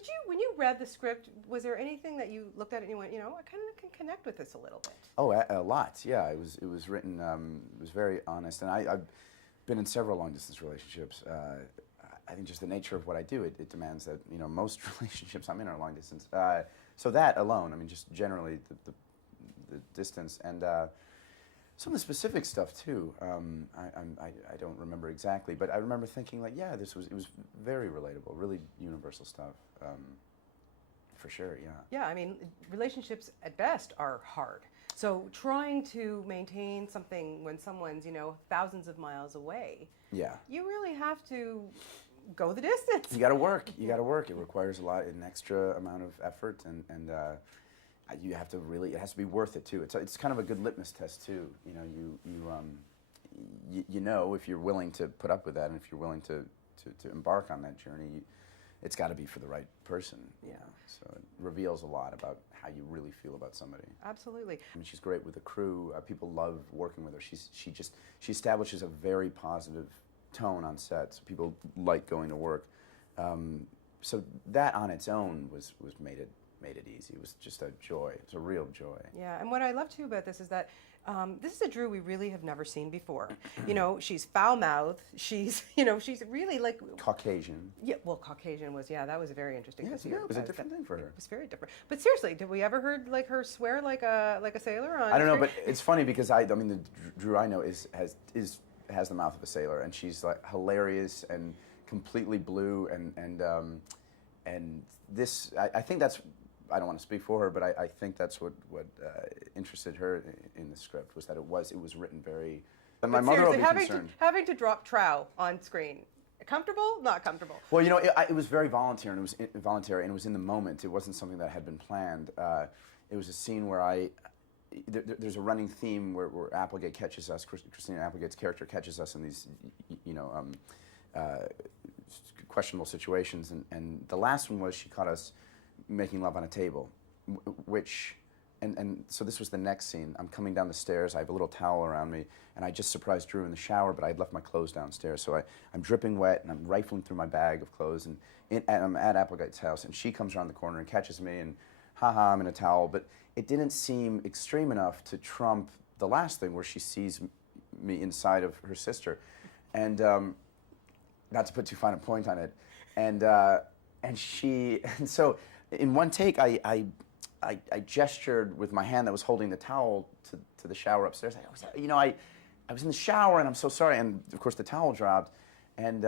Did you, when you read the script, was there anything that you looked at it and you went, I kind of can connect with this a little bit? Oh, a lot. Yeah, it was written. It was very honest, and I've been in several long distance relationships. I think just the nature of what I do, it demands that most relationships I'm in are long distance. So that alone, I mean, just generally the distance and some of the specific stuff too. I don't remember exactly, but I remember thinking like, yeah, it was very relatable, really universal stuff. For sure, yeah. Yeah, I mean, relationships at best are hard. So trying to maintain something when someone's, thousands of miles away, yeah, you really have to go the distance. You got to work. You got to work. It requires an extra amount of effort, and you have to really. It has to be worth it too. It's kind of a good litmus test too. You know if you're willing to put up with that, and if you're willing to embark on that journey. It's got to be for the right person. Yeah. So it reveals a lot about how you really feel about somebody. Absolutely. I mean, she's great with the crew. People love working with her. She establishes a very positive tone on set. So people like going to work. So that on its own was made it easy. It was just a joy. It was a real joy. Yeah, and what I love too about this is that this is a Drew we really have never seen before. She's foul-mouthed. She's really like Caucasian. Yeah, well, Caucasian was that was very interesting. Yeah, it was a different thing for her. It was very different. But seriously, did we ever heard like her swear like a sailor on? I don't know, but it's funny because I mean the Drew I know has the mouth of a sailor, and she's like hilarious and completely blue and this I think that's. I don't want to speak for her, but I think that's what interested her in the script was that it was written very. And my mother will be concerned. Having to drop trow on screen, comfortable? Not comfortable. Well, it was very voluntary, and it was in the moment. It wasn't something that had been planned. It was a scene where there's a running theme where Applegate catches us. Christina Applegate's character catches us in these, questionable situations, and the last one was she caught us making love on a table, and so this was the next scene. I'm coming down the stairs. I have a little towel around me, and I just surprised Drew in the shower, but I had left my clothes downstairs. So I'm dripping wet, and I'm rifling through my bag of clothes, and I'm at Applegate's house, and she comes around the corner and catches me, and haha, I'm in a towel. But it didn't seem extreme enough to trump the last thing where she sees me inside of her sister, and not to put too fine a point on it, and so. In one take, I gestured with my hand that was holding the towel to the shower upstairs. I was in the shower and I'm so sorry. And of course the towel dropped, and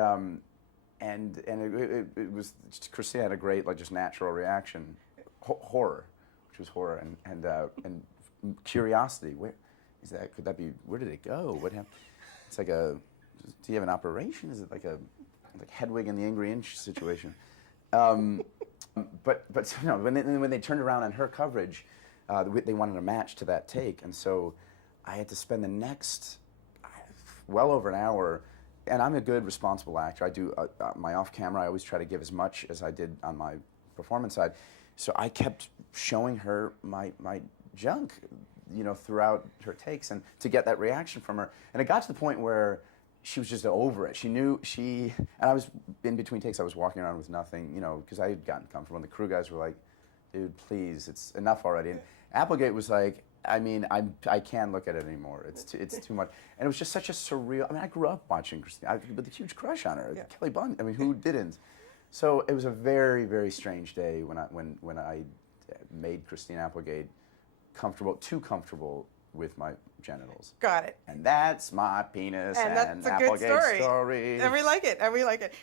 it was Christina had a great just natural reaction, horror, which was horror and curiosity. Where is that? Could that be? Where did it go? What happened? It's like do you have an operation? Is it like Hedwig and the Angry Inch situation? But when they turned around on her coverage, they wanted a match to that take, and so I had to spend the next well over an hour. And I'm a good, responsible actor. I do my off-camera. I always try to give as much as I did on my performance side. So I kept showing her my junk, throughout her takes, and to get that reaction from her. And it got to the point where she was just over it. She knew and I was, in between takes, I was walking around with nothing, because I had gotten comfortable, and the crew guys were like, dude, please, it's enough already. And Applegate was like, I mean, I can't look at it anymore. It's too much. And it was just such a surreal, I grew up watching Christina, with a huge crush on her. Yeah. Kelly Bundy, who didn't? So it was a very, very strange day when I made Christina Applegate too comfortable with my genitals. Got it. And that's my penis and that's a good Applegate story. And we like it.